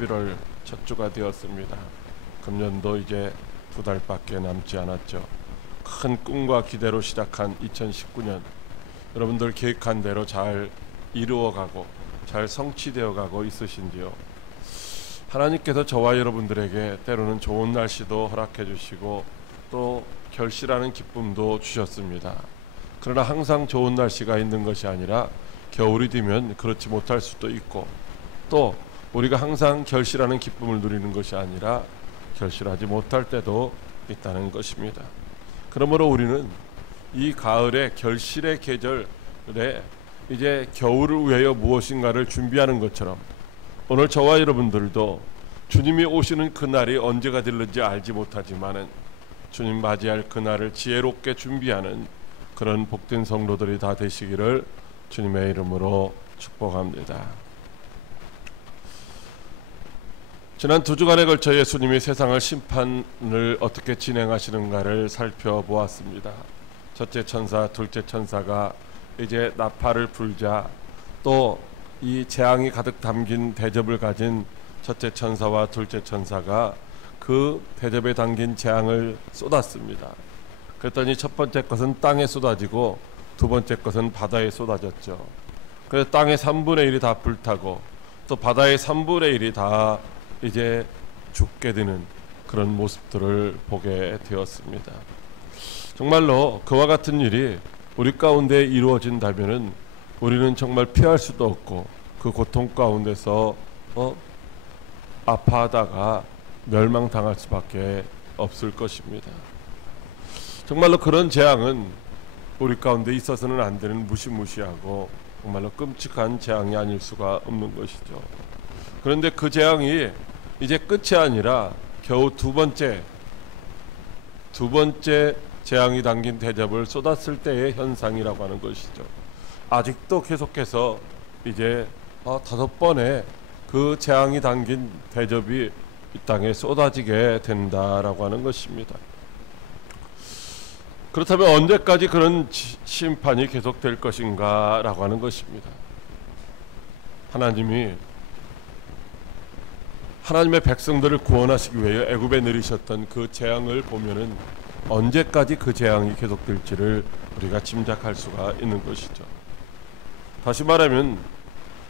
11월 첫 주가 되었습니다. 금년도 이제 2달밖에 남지 않았죠. 큰 꿈과 기대로 시작한 2019년, 여러분들 계획한 대로 잘 이루어가고 잘 성취되어 가고 있으신지요? 하나님께서 저와 여러분들에게 때로는 좋은 날씨도 허락해 주시고 또 결실하는 기쁨도 주셨습니다. 그러나 항상 좋은 날씨가 있는 것이 아니라 겨울이 되면 그렇지 못할 수도 있고, 또 우리가 항상 결실하는 기쁨을 누리는 것이 아니라 결실하지 못할 때도 있다는 것입니다. 그러므로 우리는 이 가을의 결실의 계절에 이제 겨울을 위하여 무엇인가를 준비하는 것처럼, 오늘 저와 여러분들도 주님이 오시는 그날이 언제가 될는지 알지 못하지만은 주님 맞이할 그날을 지혜롭게 준비하는 그런 복된 성도들이 다 되시기를 주님의 이름으로 축복합니다. 지난 2주간에 걸쳐 예수님이 세상을 심판을 어떻게 진행하시는가를 살펴보았습니다. 첫째 천사, 둘째 천사가 이제 나팔을 불자, 또 이 재앙이 가득 담긴 대접을 가진 첫째 천사와 둘째 천사가 그 대접에 담긴 재앙을 쏟았습니다. 그랬더니 첫 번째 것은 땅에 쏟아지고 두 번째 것은 바다에 쏟아졌죠. 그래서 땅의 3분의 1이 다 불타고 또 바다의 3분의 1이 다 이제 죽게 되는 그런 모습들을 보게 되었습니다. 정말로 그와 같은 일이 우리 가운데 이루어진다면은 우리는 정말 피할 수도 없고 그 고통 가운데서 아파하다가 멸망당할 수밖에 없을 것입니다. 정말로 그런 재앙은 우리 가운데 있어서는 안 되는 무시무시하고 정말로 끔찍한 재앙이 아닐 수가 없는 것이죠. 그런데 그 재앙이 이제 끝이 아니라 겨우 두 번째 재앙이 담긴 대접을 쏟았을 때의 현상이라고 하는 것이죠. 아직도 계속해서 이제 5번의 그 재앙이 담긴 대접이 이 땅에 쏟아지게 된다라고 하는 것입니다. 그렇다면 언제까지 그런 심판이 계속될 것인가 라고 하는 것입니다. 하나님이 하나님의 백성들을 구원하시기 위해 애굽에 내리셨던 그 재앙을 보면은 언제까지 그 재앙이 계속될지를 우리가 짐작할 수가 있는 것이죠. 다시 말하면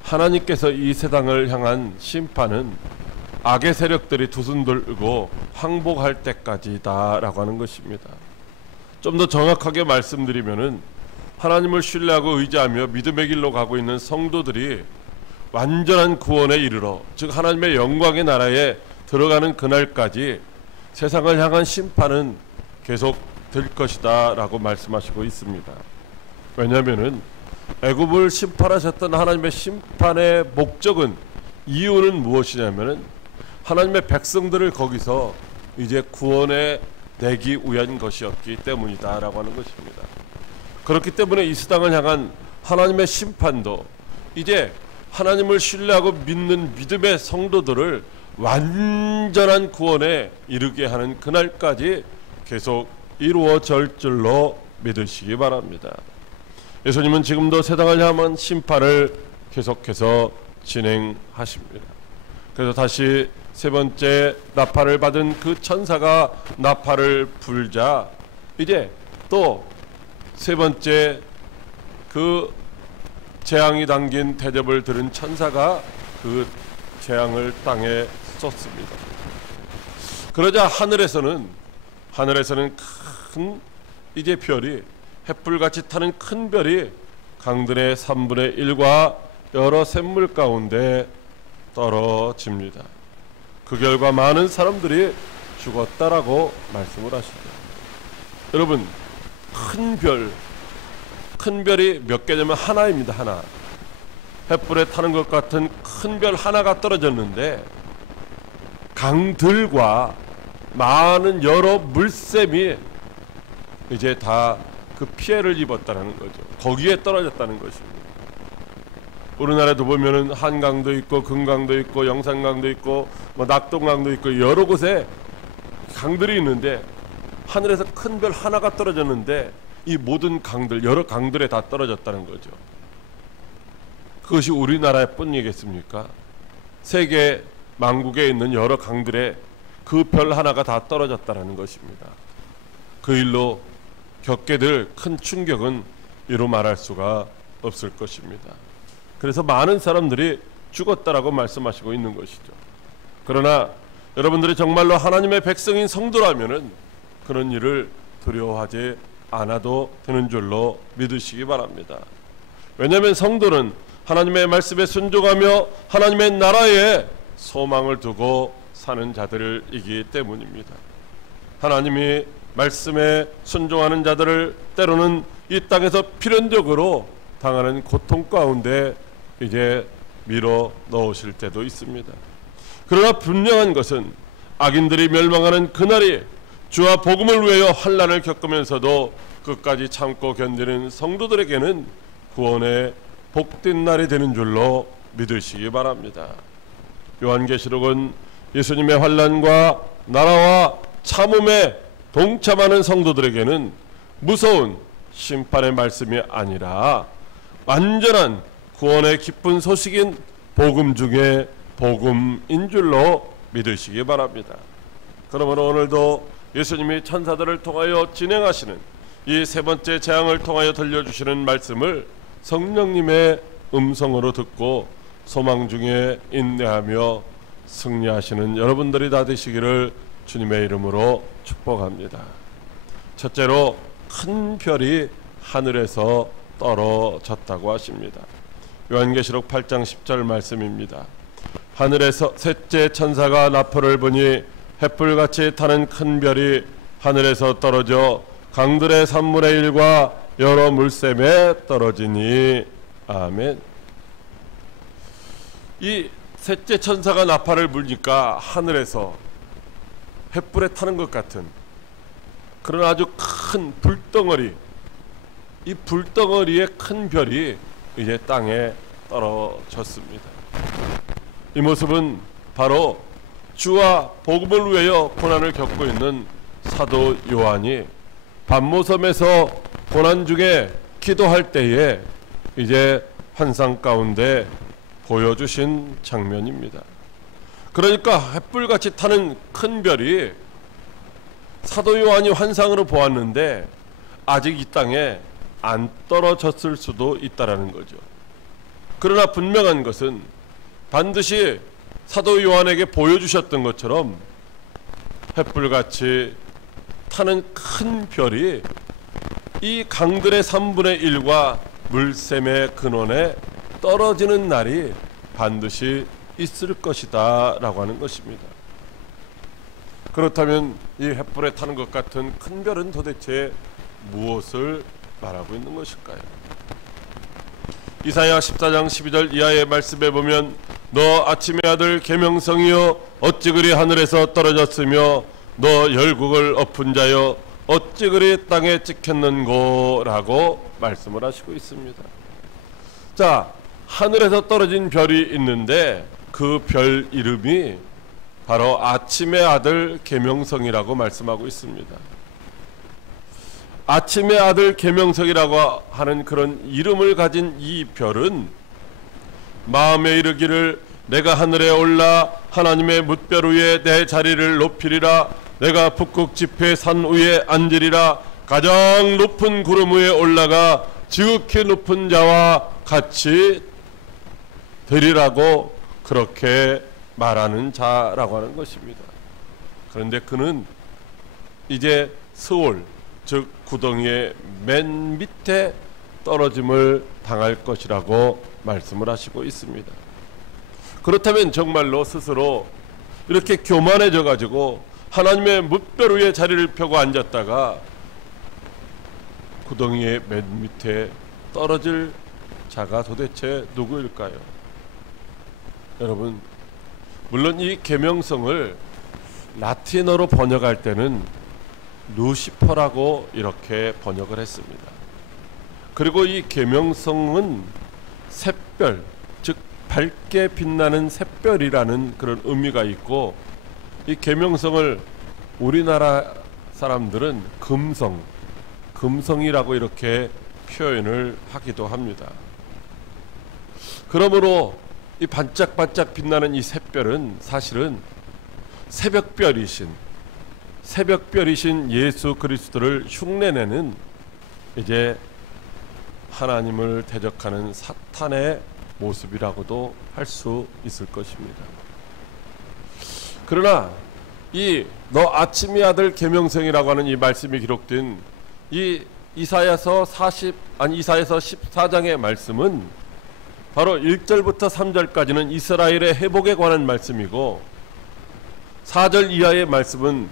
하나님께서 이 세상을 향한 심판은 악의 세력들이 두손 들고 항복할 때까지다 라고 하는 것입니다. 좀 더 정확하게 말씀드리면은 하나님을 신뢰하고 의지하며 믿음의 길로 가고 있는 성도들이 완전한 구원에 이르러, 즉 하나님의 영광의 나라에 들어가는 그날까지 세상을 향한 심판은 계속 될 것이다 라고 말씀하시고 있습니다. 왜냐하면은 애굽을 심판하셨던 하나님의 심판의 목적은, 이유는 무엇이냐면은 하나님의 백성들을 거기서 이제 구원에 내기 위한 것이었기 때문이다 라고 하는 것입니다. 그렇기 때문에 이 세상을 향한 하나님의 심판도 이제 하나님을 신뢰하고 믿는 믿음의 성도들을 완전한 구원에 이르게 하는 그날까지 계속 이루어질 줄로 믿으시기 바랍니다. 예수님은 지금도 세상을 향한 심판을 계속해서 진행하십니다. 그래서 다시 세 번째 나팔을 받은 그 천사가 나팔을 불자, 이제 또 세 번째 그 재앙이 담긴 대접을 들은 천사가 그 재앙을 땅에 쏟습니다. 그러자 하늘에서는 큰 이제 별이, 햇불같이 타는 큰 별이 강들의 3분의 1과 여러 샘물 가운데 떨어집니다. 그 결과 많은 사람들이 죽었다라고 말씀을 하시죠. 여러분, 큰 별이 몇 개냐면 하나입니다. 하나. 햇불에 타는 것 같은 큰 별 하나가 떨어졌는데 강들과 많은 여러 물샘이 이제 다 그 피해를 입었다는 거죠. 거기에 떨어졌다는 것입니다. 우리나라에도 보면은 한강도 있고 금강도 있고 영산강도 있고 낙동강도 있고 여러 곳에 강들이 있는데 하늘에서 큰 별 하나가 떨어졌는데 이 모든 강들, 여러 강들에 다 떨어졌다는 거죠. 그것이 우리나라에 뿐이겠습니까? 세계 만국에 있는 여러 강들에 그 별 하나가 다 떨어졌다라는 것입니다. 그 일로 겪게 될 큰 충격은 이루 말할 수가 없을 것입니다. 그래서 많은 사람들이 죽었다라고 말씀하시고 있는 것이죠. 그러나 여러분들이 정말로 하나님의 백성인 성도라면은 그런 일을 두려워하지 않아도 되는 줄로 믿으시기 바랍니다. 왜냐하면 성도는 하나님의 말씀에 순종하며 하나님의 나라에 소망을 두고 사는 자들이기 때문입니다. 하나님이 말씀에 순종하는 자들을 때로는 이 땅에서 필연적으로 당하는 고통 가운데 이제 밀어 넣으실 때도 있습니다. 그러나 분명한 것은 악인들이 멸망하는 그날이 주와 복음을 위하여 환난을 겪으면서도 끝까지 참고 견디는 성도들에게는 구원의 복된 날이 되는 줄로 믿으시기 바랍니다. 요한계시록은 예수님의 환난과 나라와 참음에 동참하는 성도들에게는 무서운 심판의 말씀이 아니라 완전한 구원의 기쁜 소식인 복음 중에 복음인 줄로 믿으시기 바랍니다. 그러므로 오늘도 예수님이 천사들을 통하여 진행하시는 이 세 번째 재앙을 통하여 들려주시는 말씀을 성령님의 음성으로 듣고 소망 중에 인내하며 승리하시는 여러분들이 다 되시기를 주님의 이름으로 축복합니다. 첫째로 큰 별이 하늘에서 떨어졌다고 하십니다. 요한계시록 8장 10절 말씀입니다. 하늘에서 셋째 천사가 나팔을 부니 횃불같이 타는 큰 별이 하늘에서 떨어져 강들의 3분의 1과 여러 물샘에 떨어지니. 아멘. 이 셋째 천사가 나팔을 불니까 하늘에서 횃불에 타는 것 같은 그런 아주 큰 불덩어리, 이 불덩어리의 큰 별이 이제 땅에 떨어졌습니다. 이 모습은 바로 주와 복음을 위하여 고난을 겪고 있는 사도 요한이 반모섬에서 고난 중에 기도할 때에 이제 환상 가운데 보여주신 장면입니다. 그러니까 횃불같이 타는 큰 별이 사도 요한이 환상으로 보았는데 아직 이 땅에 안 떨어졌을 수도 있다라는 거죠. 그러나 분명한 것은 반드시 사도 요한에게 보여주셨던 것처럼 횃불같이 타는 큰 별이 이 강들의 3분의 1과 물샘의 근원에 떨어지는 날이 반드시 있을 것이다 라고 하는 것입니다. 그렇다면 이 횃불에 타는 것 같은 큰 별은 도대체 무엇을 말하고 있는 것일까요? 이사야 14장 12절 이하의 말씀에 보면 너 아침의 아들 계명성이여 어찌 그리 하늘에서 떨어졌으며 너 열국을 엎은 자여 어찌 그리 땅에 찍혔는고 라고 말씀을 하시고 있습니다. 자, 하늘에서 떨어진 별이 있는데 그 별 이름이 바로 아침의 아들 계명성이라고 말씀하고 있습니다. 아침의 아들 계명성이라고 하는 그런 이름을 가진 이 별은 마음에 이르기를 내가 하늘에 올라 하나님의 뭇별 위에 내 자리를 높이리라. 내가 북극 지폐 산 위에 앉으리라. 가장 높은 구름 위에 올라가 지극히 높은 자와 같이 되리라고 그렇게 말하는 자라고 하는 것입니다. 그런데 그는 이제 스올, 즉 구덩이의 맨 밑에 떨어짐을 당할 것이라고 말씀을 하시고 있습니다. 그렇다면 정말로 스스로 이렇게 교만해져 가지고 하나님의 뭇별 위에 자리를 펴고 앉았다가 구덩이의 맨 밑에 떨어질 자가 도대체 누구일까요? 여러분, 물론 이 계명성을 라틴어로 번역할 때는 루시퍼라고 이렇게 번역을 했습니다. 그리고 이 계명성은 샛별, 즉 밝게 빛나는 샛별이라는 그런 의미가 있고, 이 계명성을 우리나라 사람들은 금성이라고 이렇게 표현을 하기도 합니다. 그러므로 이 반짝반짝 빛나는 이 샛별은 사실은 새벽별이신 예수 그리스도를 흉내내는 이제 하나님을 대적하는 사탄의 모습이라고도 할 수 있을 것입니다. 그러나 이 너 아침의 아들 계명성이라고 하는 이 말씀이 기록된 이 이사야서 14장의 말씀은 바로 1절부터 3절까지는 이스라엘의 회복에 관한 말씀이고 4절 이하의 말씀은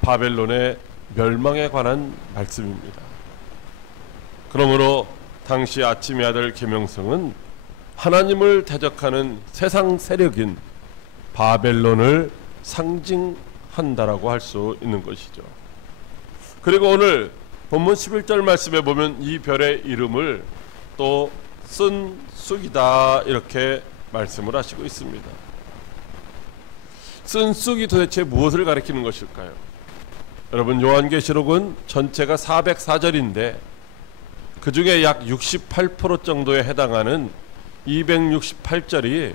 바벨론의 멸망에 관한 말씀입니다. 그러므로 당시 아침의 아들 계명성은 하나님을 대적하는 세상 세력인 바벨론을 상징한다라고 할 수 있는 것이죠. 그리고 오늘 본문 11절 말씀에 보면 이 별의 이름을 또 쓴쑥이다 이렇게 말씀을 하시고 있습니다. 쓴쑥이 도대체 무엇을 가리키는 것일까요? 여러분, 요한계시록은 전체가 404절인데 그 중에 약 68% 정도에 해당하는 268절이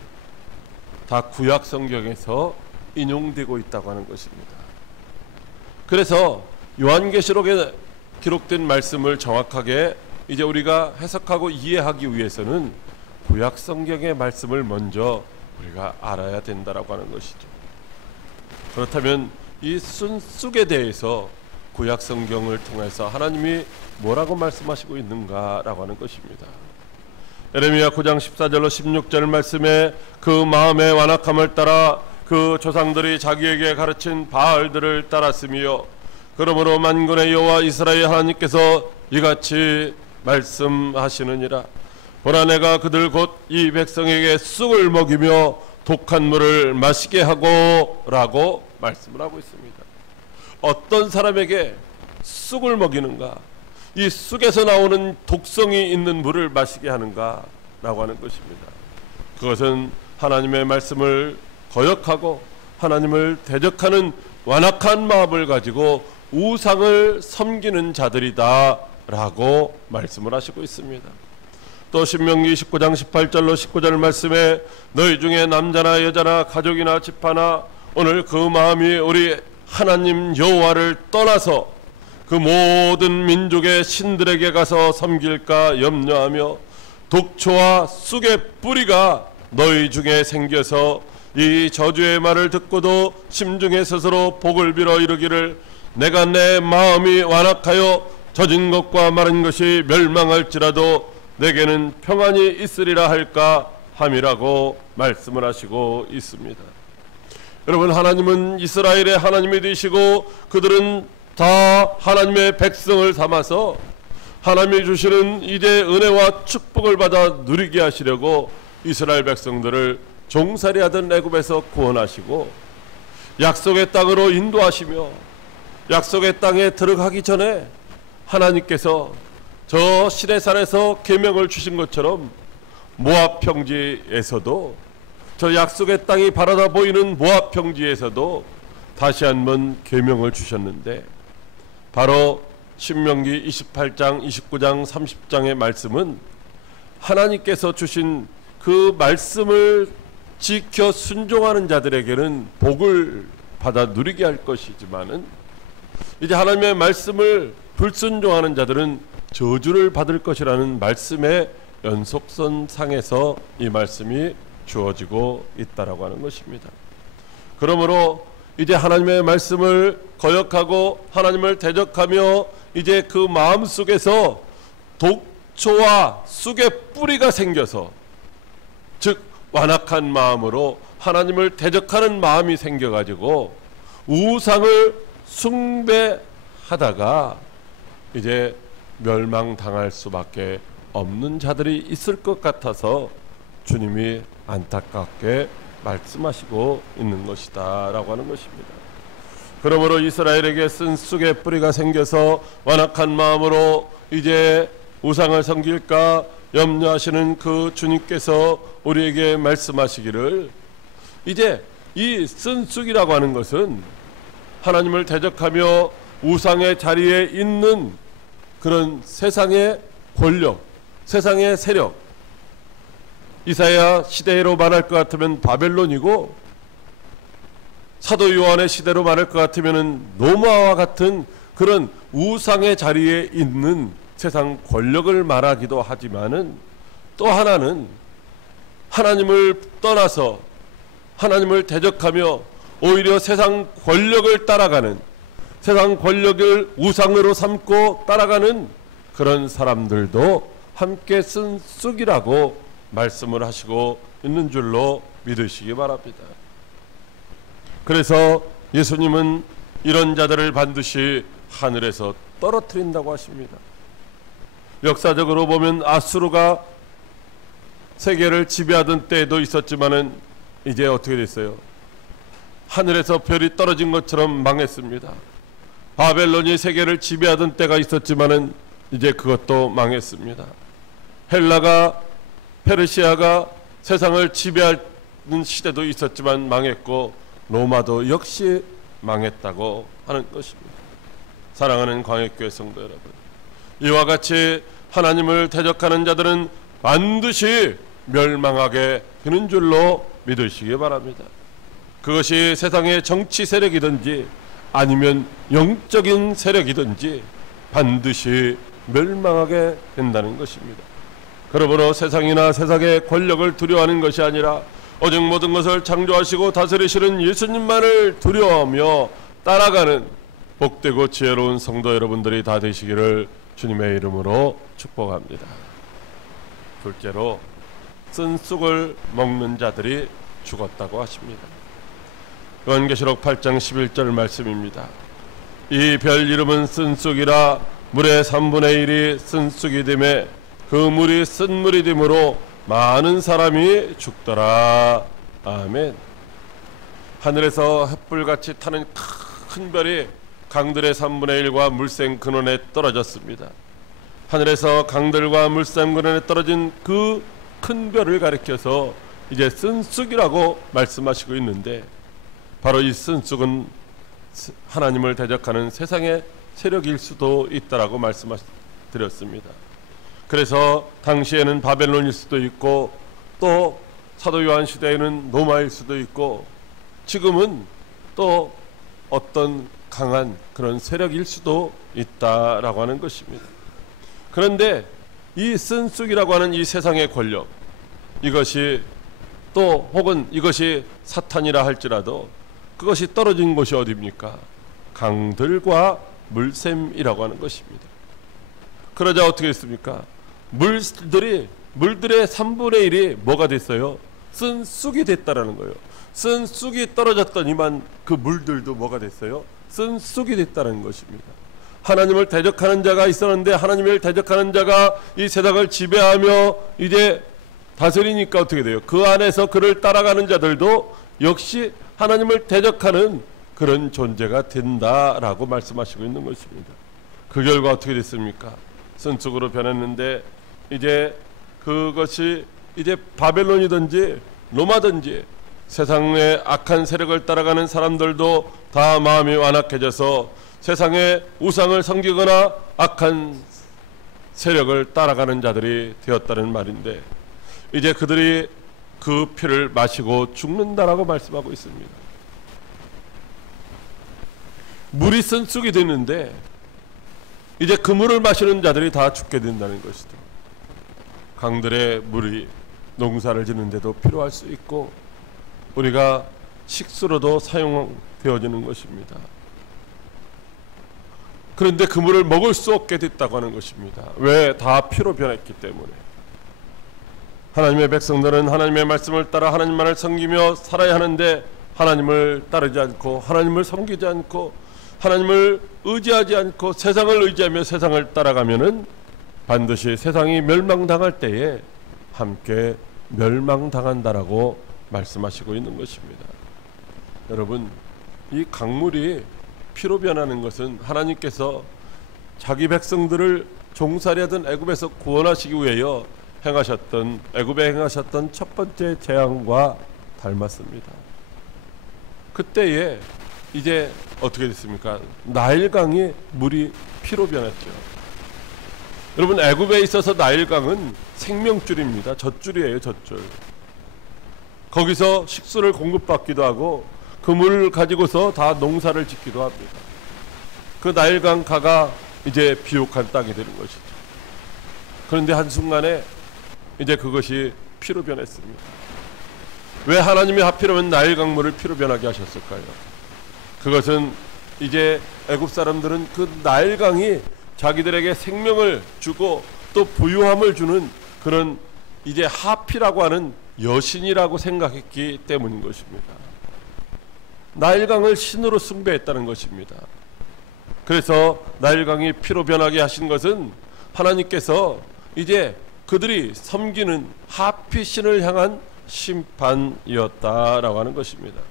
다 구약 성경에서 인용되고 있다고 하는 것입니다. 그래서 요한계시록에 기록된 말씀을 정확하게 이제 우리가 해석하고 이해하기 위해서는 구약 성경의 말씀을 먼저 우리가 알아야 된다라고 하는 것이죠. 그렇다면 이 쓴쑥에 대해서 구약 성경을 통해서 하나님이 뭐라고 말씀하시고 있는가라고 하는 것입니다. 예레미야 9장 14절로 16절 말씀에 그 마음의 완악함을 따라 그 조상들이 자기에게 가르친 바알들을 따랐으며 그러므로 만군의 여호와 이스라엘 하나님께서 이같이 말씀하시느니라. 보라, 내가 그들 곧 이 백성에게 쑥을 먹이며 독한 물을 마시게 하고 라고 말씀을 하고 있습니다. 어떤 사람에게 쑥을 먹이는가? 이 쑥에서 나오는 독성이 있는 물을 마시게 하는가? 라고 하는 것입니다. 그것은 하나님의 말씀을 거역하고 하나님을 대적하는 완악한 마음을 가지고 우상을 섬기는 자들이다 라고 말씀을 하시고 있습니다. 또 신명기 29장 18절로 19절 말씀에 너희 중에 남자나 여자나 가족이나 집하나 오늘 그 마음이 우리 하나님 여호와를 떠나서 그 모든 민족의 신들에게 가서 섬길까 염려하며 독초와 쑥의 뿌리가 너희 중에 생겨서 이 저주의 말을 듣고도 심중에 스스로 복을 빌어 이르기를 내가 내 마음이 완악하여 젖은 것과 마른 것이 멸망할지라도 내게는 평안이 있으리라 할까 함이라고 말씀을 하시고 있습니다. 여러분, 하나님은 이스라엘의 하나님이 되시고 그들은 다 하나님의 백성을 삼아서 하나님이 주시는 이제 은혜와 축복을 받아 누리게 하시려고 이스라엘 백성들을 종살이하던 애굽에서 구원하시고 약속의 땅으로 인도하시며 약속의 땅에 들어가기 전에 하나님께서 저 시내산에서 계명을 주신 것처럼 모압 평지에서도 저 약속의 땅이 바라다 보이는 모압 평지에서도 다시 한번 계명을 주셨는데 바로 신명기 28장, 29장, 30장의 말씀은 하나님께서 주신 그 말씀을 지켜 순종하는 자들에게는 복을 받아 누리게 할 것이지만은 이제 하나님의 말씀을 불순종하는 자들은 저주를 받을 것이라는 말씀의 연속선 상에서 이 말씀이 주어지고 있다라고 하는 것입니다. 그러므로 이제 하나님의 말씀을 거역하고 하나님을 대적하며 이제 그 마음 속에서 독초와 쑥의 뿌리가 생겨서 즉 완악한 마음으로 하나님을 대적하는 마음이 생겨가지고 우상을 숭배하다가 이제 멸망당할 수밖에 없는 자들이 있을 것 같아서 주님이 안타깝게 말씀하시고 있는 것이다 라고 하는 것입니다. 그러므로 이스라엘에게 쓴 쑥의 뿌리가 생겨서 완악한 마음으로 이제 우상을 섬길까 염려하시는 그 주님께서 우리에게 말씀하시기를 이제 이 쓴 쑥이라고 하는 것은 하나님을 대적하며 우상의 자리에 있는 그런 세상의 권력, 세상의 세력, 이사야 시대로 말할 것 같으면 바벨론이고, 사도 요한의 시대로 말할 것 같으면 노마와 같은 그런 우상의 자리에 있는 세상 권력을 말하기도 하지만은, 또 하나는 하나님을 떠나서 하나님을 대적하며 오히려 세상 권력을 따라가는, 세상 권력을 우상으로 삼고 따라가는 그런 사람들도 함께 쓴 쑥이라고 말씀을 하시고 있는 줄로 믿으시기 바랍니다. 그래서 예수님은 이런 자들을 반드시 하늘에서 떨어뜨린다고 하십니다. 역사적으로 보면 아수르가 세계를 지배하던 때도 있었지만은 이제 어떻게 됐어요? 하늘에서 별이 떨어진 것처럼 망했습니다. 바벨론이 세계를 지배하던 때가 있었지만은 이제 그것도 망했습니다. 헬라가, 페르시아가 세상을 지배하는 시대도 있었지만 망했고, 로마도 역시 망했다고 하는 것입니다. 사랑하는 광역교회 성도 여러분, 이와 같이 하나님을 대적하는 자들은 반드시 멸망하게 되는 줄로 믿으시기 바랍니다. 그것이 세상의 정치 세력이든지 아니면 영적인 세력이든지 반드시 멸망하게 된다는 것입니다. 그러므로 세상이나 세상의 권력을 두려워하는 것이 아니라 오직 모든 것을 창조하시고 다스리시는 예수님만을 두려워하며 따라가는 복되고 지혜로운 성도 여러분들이 다 되시기를 주님의 이름으로 축복합니다. 둘째로, 쓴 쑥을 먹는 자들이 죽었다고 하십니다. 요한계시록 8장 11절 말씀입니다. 이 별 이름은 쓴 쑥이라 물의 3분의 1이 쓴 쑥이 되매 그 물이 쓴 물이 되므로 많은 사람이 죽더라. 아멘. 하늘에서 햇불같이 타는 큰 별이 강들의 3분의 1과 물샘 근원에 떨어졌습니다. 하늘에서 강들과 물샘 근원에 떨어진 그 큰 별을 가리켜서 이제 쓴 쑥이라고 말씀하시고 있는데, 바로 이 쓴 쑥은 하나님을 대적하는 세상의 세력일 수도 있다라고 말씀드렸습니다. 그래서 당시에는 바벨론일 수도 있고, 또 사도 요한 시대에는 로마일 수도 있고, 지금은 또 어떤 강한 그런 세력일 수도 있다라고 하는 것입니다. 그런데 이 쓴 쑥이라고 하는 이 세상의 권력, 이것이 또 혹은 이것이 사탄이라 할지라도 그것이 떨어진 곳이 어디입니까? 강들과 물샘이라고 하는 것입니다. 그러자 어떻게 됐습니까? 물들의 3분의 1이 뭐가 됐어요? 쓴 쑥이 됐다라는 거예요. 쓴 쑥이 떨어졌더니만 그 물들도 뭐가 됐어요? 쓴 쑥이 됐다는 것입니다. 하나님을 대적하는 자가 있었는데, 하나님을 대적하는 자가 이 세상을 지배하며 이제 다스리니까 어떻게 돼요? 그 안에서 그를 따라가는 자들도 역시 하나님을 대적하는 그런 존재가 된다라고 말씀하시고 있는 것입니다. 그 결과 어떻게 됐습니까? 쓴 쑥으로 변했는데, 이제 그것이 이제 바벨론이든지 로마든지 세상의 악한 세력을 따라가는 사람들도 다 마음이 완악해져서 세상의 우상을 섬기거나 악한 세력을 따라가는 자들이 되었다는 말인데, 이제 그들이 그 피를 마시고 죽는다라고 말씀하고 있습니다. 물이 쓴 쑥이 됐는데 이제 그 물을 마시는 자들이 다 죽게 된다는 것이죠. 강들의 물이 농사를 짓는데도 필요할 수 있고, 우리가 식수로도 사용되어지는 것입니다. 그런데 그 물을 먹을 수 없게 됐다고 하는 것입니다. 왜? 다 피로 변했기 때문에. 하나님의 백성들은 하나님의 말씀을 따라 하나님만을 섬기며 살아야 하는데, 하나님을 따르지 않고 하나님을 섬기지 않고 하나님을 의지하지 않고 세상을 의지하며 세상을 따라가면은 반드시 세상이 멸망당할 때에 함께 멸망당한다라고 말씀하시고 있는 것입니다. 여러분, 이 강물이 피로 변하는 것은 하나님께서 자기 백성들을 종살이 하던 애굽에서 구원하시기 위하여 행하셨던, 애굽에 행하셨던 첫 번째 재앙과 닮았습니다. 그때에 이제 어떻게 됐습니까? 나일강의 물이 피로 변했죠. 여러분, 애굽에 있어서 나일강은 생명줄입니다. 젖줄이에요, 젖줄. 거기서 식수를 공급받기도 하고 그 물을 가지고서 다 농사를 짓기도 합니다. 그 나일강 가가 이제 비옥한 땅이 되는 것이죠. 그런데 한순간에 이제 그것이 피로 변했습니다. 왜 하나님이 하필이면 나일강 물을 피로 변하게 하셨을까요? 그것은 이제 애굽 사람들은 그 나일강이 자기들에게 생명을 주고 또 부유함을 주는 그런 이제 하피라고 하는 여신이라고 생각했기 때문인 것입니다. 나일강을 신으로 숭배했다는 것입니다. 그래서 나일강이 피로 변하게 하신 것은 하나님께서 이제 그들이 섬기는 하피 신을 향한 심판이었다라고 하는 것입니다.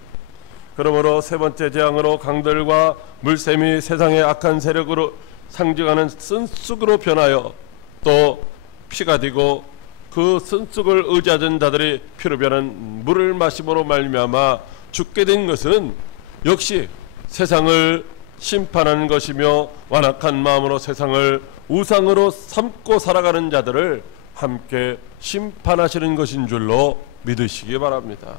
그러므로 세 번째 재앙으로 강들과 물샘이 세상의 악한 세력으로 상징하는 쓴쑥으로 변하여 또 피가 되고 그 쓴쑥을 의지하던 자들이 피로 변한 물을 마심으로 말미암아 죽게 된 것은 역시 세상을 심판하는 것이며 완악한 마음으로 세상을 우상으로 삼고 살아가는 자들을 함께 심판하시는 것인 줄로 믿으시기 바랍니다.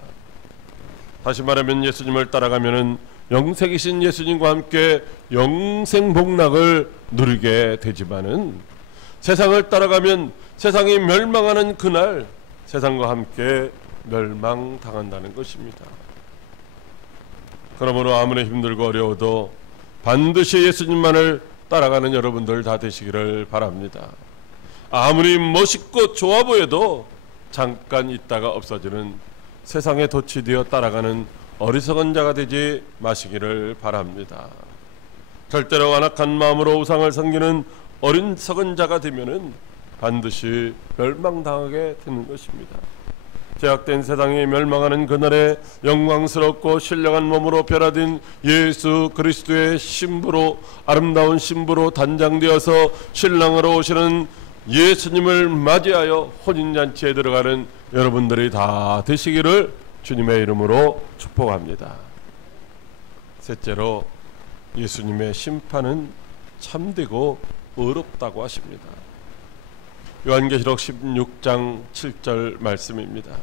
다시 말하면 예수님을 따라가면은 영생이신 예수님과 함께 영생 복락을 누리게 되지만은 세상을 따라가면 세상이 멸망하는 그날 세상과 함께 멸망당한다는 것입니다. 그러므로 아무리 힘들고 어려워도 반드시 예수님만을 따라가는 여러분들 다 되시기를 바랍니다. 아무리 멋있고 좋아 보여도 잠깐 있다가 없어지는 세상에 도취되어 따라가는 어리석은 자가 되지 마시기를 바랍니다. 절대로 완악한 마음으로 우상을 섬기는 어리석은 자가 되면은 반드시 멸망당하게 되는 것입니다. 죄악된 세상이 멸망하는 그날에 영광스럽고 신령한 몸으로 변화된 예수 그리스도의 신부로, 아름다운 신부로 단장되어서 신랑으로 오시는 예수님을 맞이하여 혼인잔치에 들어가는 여러분들이 다 되시기를 주님의 이름으로 축복합니다. 셋째로, 예수님의 심판은 참되고 의롭다고 하십니다. 요한계시록 16장 7절 말씀입니다.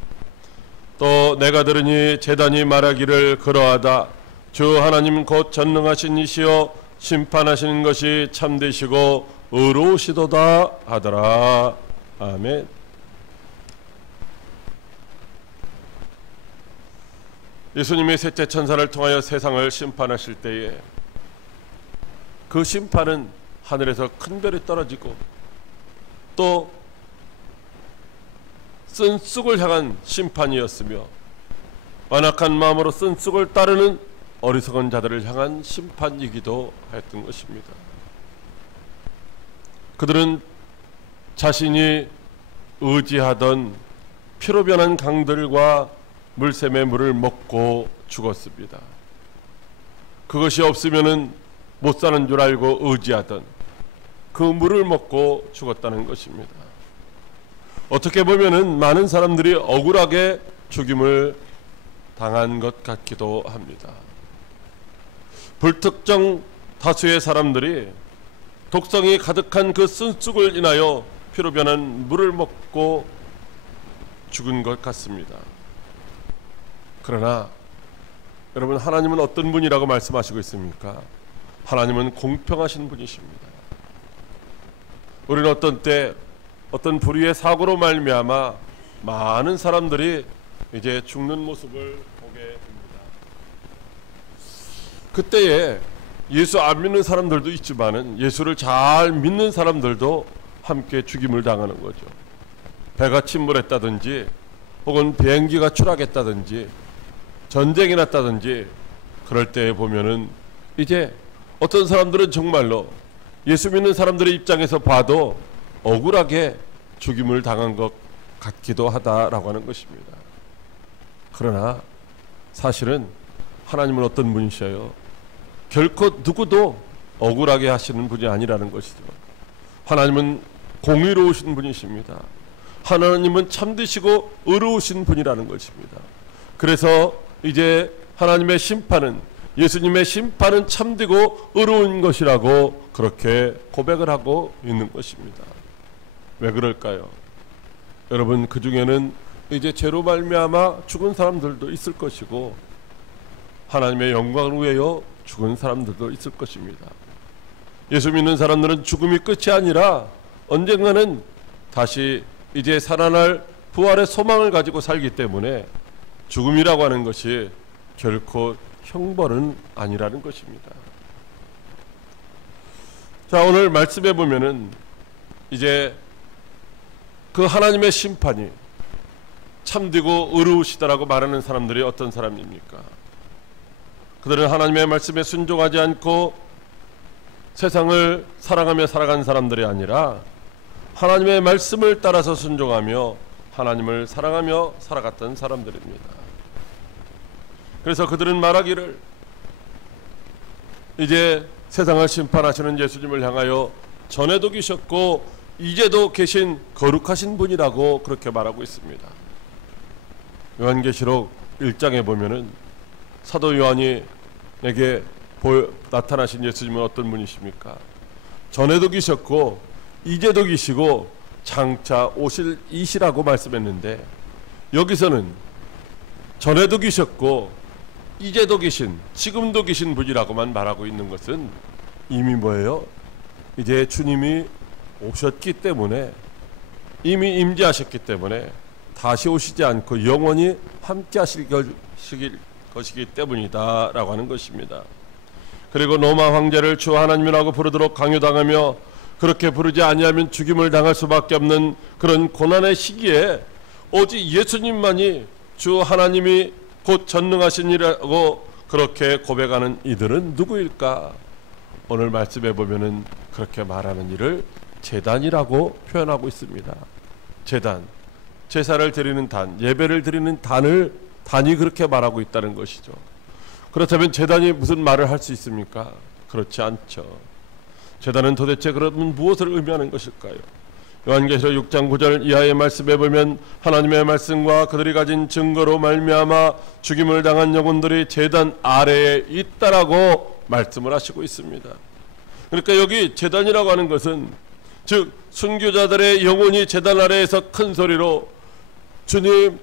또 내가 들으니 제단이 말하기를 그러하다. 주 하나님 곧 전능하신 이시여 심판하시는 것이 참되시고 의로우시도다 하더라. 아멘. 예수님이 셋째 천사를 통하여 세상을 심판하실 때에 그 심판은 하늘에서 큰 별이 떨어지고 또 쓴 쑥을 향한 심판이었으며 완악한 마음으로 쓴 쑥을 따르는 어리석은 자들을 향한 심판이기도 했던 것입니다. 그들은 자신이 의지하던 피로 변한 강들과 물샘의 물을 먹고 죽었습니다. 그것이 없으면은 못 사는 줄 알고 의지하던 그 물을 먹고 죽었다는 것입니다. 어떻게 보면은 많은 사람들이 억울하게 죽임을 당한 것 같기도 합니다. 불특정 다수의 사람들이 독성이 가득한 그 쓴쑥을 인하여 피로 변한 물을 먹고 죽은 것 같습니다. 그러나 여러분, 하나님은 어떤 분이라고 말씀하시고 있습니까? 하나님은 공평하신 분이십니다. 우리는 어떤 때 어떤 불의의 사고로 말미암아 많은 사람들이 이제 죽는 모습을 보게 됩니다. 그때에 예수 안 믿는 사람들도 있지만은 예수를 잘 믿는 사람들도 함께 죽임을 당하는 거죠. 배가 침몰했다든지 혹은 비행기가 추락했다든지 전쟁이 났다든지 그럴 때 보면은 이제 어떤 사람들은 정말로 예수 믿는 사람들의 입장에서 봐도 억울하게 죽임을 당한 것 같기도 하다라고 하는 것입니다. 그러나 사실은 하나님은 어떤 분이셔요? 결코 누구도 억울하게 하시는 분이 아니라는 것이죠. 하나님은 공의로우신 분이십니다. 하나님은 참되시고 의로우신 분이라는 것입니다. 그래서 이제 하나님의 심판은, 예수님의 심판은 참되고 의로운 것이라고 그렇게 고백을 하고 있는 것입니다. 왜 그럴까요? 여러분, 그 중에는 이제 죄로 말미암아 죽은 사람들도 있을 것이고 하나님의 영광을 위하여 죽은 사람들도 있을 것입니다. 예수 믿는 사람들은 죽음이 끝이 아니라 언젠가는 다시 이제 살아날 부활의 소망을 가지고 살기 때문에 죽음이라고 하는 것이 결코 형벌은 아니라는 것입니다. 자, 오늘 말씀해 보면은 이제 그 하나님의 심판이 참되고 의로우시다라고 말하는 사람들이 어떤 사람입니까? 그들은 하나님의 말씀에 순종하지 않고 세상을 사랑하며 살아간 사람들이 아니라 하나님의 말씀을 따라서 순종하며 하나님을 사랑하며 살아갔던 사람들입니다. 그래서 그들은 말하기를 이제 세상을 심판하시는 예수님을 향하여 전에도 계셨고 이제도 계신 거룩하신 분이라고 그렇게 말하고 있습니다. 요한계시록 1장에 보면은 사도 요한이 에게 나타나신 예수님은 어떤 분이십니까? 전에도 계셨고 이제도 계시고 장차 오실 이시라고 말씀했는데, 여기서는 전에도 계셨고 이제도 계신, 지금도 계신 분이라고만 말하고 있는 것은 이미 뭐예요? 이제 주님이 오셨기 때문에, 이미 임재하셨기 때문에 다시 오시지 않고 영원히 함께 하실 것이기 때문이다 라고 하는 것입니다. 그리고 로마 황제를 주 하나님이라고 부르도록 강요당하며 그렇게 부르지 아니하면 죽임을 당할 수밖에 없는 그런 고난의 시기에 오직 예수님만이 주 하나님이 곧 전능하신 이라고 그렇게 고백하는 이들은 누구일까? 오늘 말씀해 보면은 그렇게 말하는 이를 제단이라고 표현하고 있습니다. 제단, 제사를 드리는 단, 예배를 드리는 단이 그렇게 말하고 있다는 것이죠. 그렇다면 제단이 무슨 말을 할 수 있습니까? 그렇지 않죠. 제단은 도대체 그러면 무엇을 의미하는 것일까요? 요한계시록 6장 9절 이하의 말씀에 보면 하나님의 말씀과 그들이 가진 증거로 말미암아 죽임을 당한 영혼들이 제단 아래에 있다라고 말씀을 하시고 있습니다. 그러니까 여기 제단이라고 하는 것은 즉 순교자들의 영혼이 제단 아래에서 큰 소리로 주님,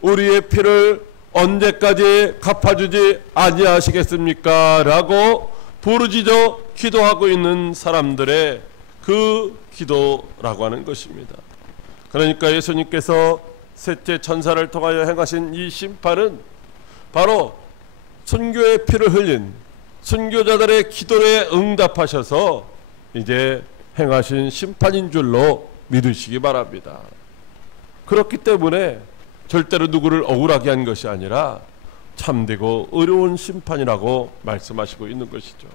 우리의 피를 언제까지 갚아주지 아니하시겠습니까? 라고 부르짖어 기도하고 있는 사람들의 그 기도라고 하는 것입니다. 그러니까 예수님께서 셋째 천사를 통하여 행하신 이 심판은 바로 순교의 피를 흘린 순교자들의 기도에 응답하셔서 이제 행하신 심판인 줄로 믿으시기 바랍니다. 그렇기 때문에 절대로 누구를 억울하게 한 것이 아니라 참되고 의로운 심판이라고 말씀하시고 있는 것이죠.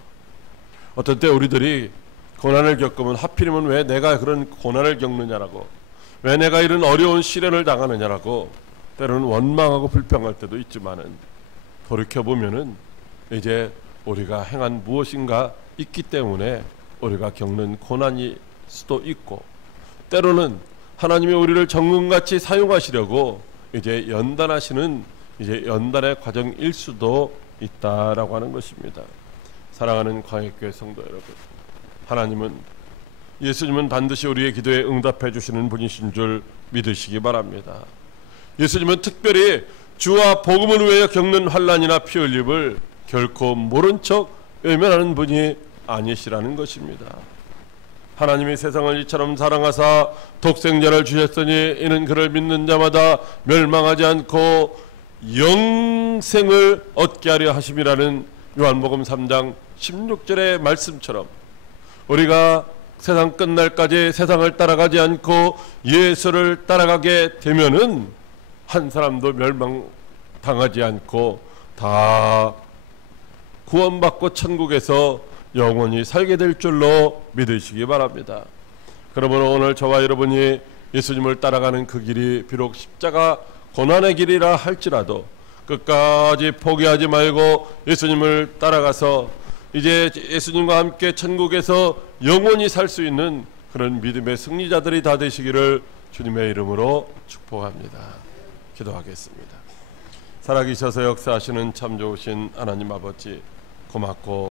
어떤 때 우리들이 고난을 겪으면 하필이면 왜 내가 그런 고난을 겪느냐라고, 왜 내가 이런 어려운 시련을 당하느냐라고 때로는 원망하고 불평할 때도 있지만은 돌이켜보면은 이제 우리가 행한 무엇인가 있기 때문에 우리가 겪는 고난일 수도 있고, 때로는 하나님이 우리를 정금같이 사용하시려고 이제 연단하시는 이제 연단의 과정일 수도 있다라고 하는 것입니다. 사랑하는 광역교회 성도 여러분, 하나님은, 예수님은 반드시 우리의 기도에 응답해 주시는 분이신 줄 믿으시기 바랍니다. 예수님은 특별히 주와 복음을 위하여 겪는 환난이나 피 흘림을 결코 모른 척 외면하는 분이 아니시라는 것입니다. 하나님이 세상을 이처럼 사랑하사 독생자를 주셨으니 이는 그를 믿는 자마다 멸망하지 않고 영생을 얻게 하려 하심이라는 요한복음 3장 16절의 말씀처럼 우리가 세상 끝날까지 세상을 따라가지 않고 예수를 따라가게 되면은 한 사람도 멸망당하지 않고 다 구원받고 천국에서 영원히 살게 될 줄로 믿으시기 바랍니다. 그러므로 오늘 저와 여러분이 예수님을 따라가는 그 길이 비록 십자가 고난의 길이라 할지라도 끝까지 포기하지 말고 예수님을 따라가서 이제 예수님과 함께 천국에서 영원히 살 수 있는 그런 믿음의 승리자들이 다 되시기를 주님의 이름으로 축복합니다. 기도하겠습니다. 살아계셔서 역사하시는 참 좋으신 하나님 아버지, 고맙고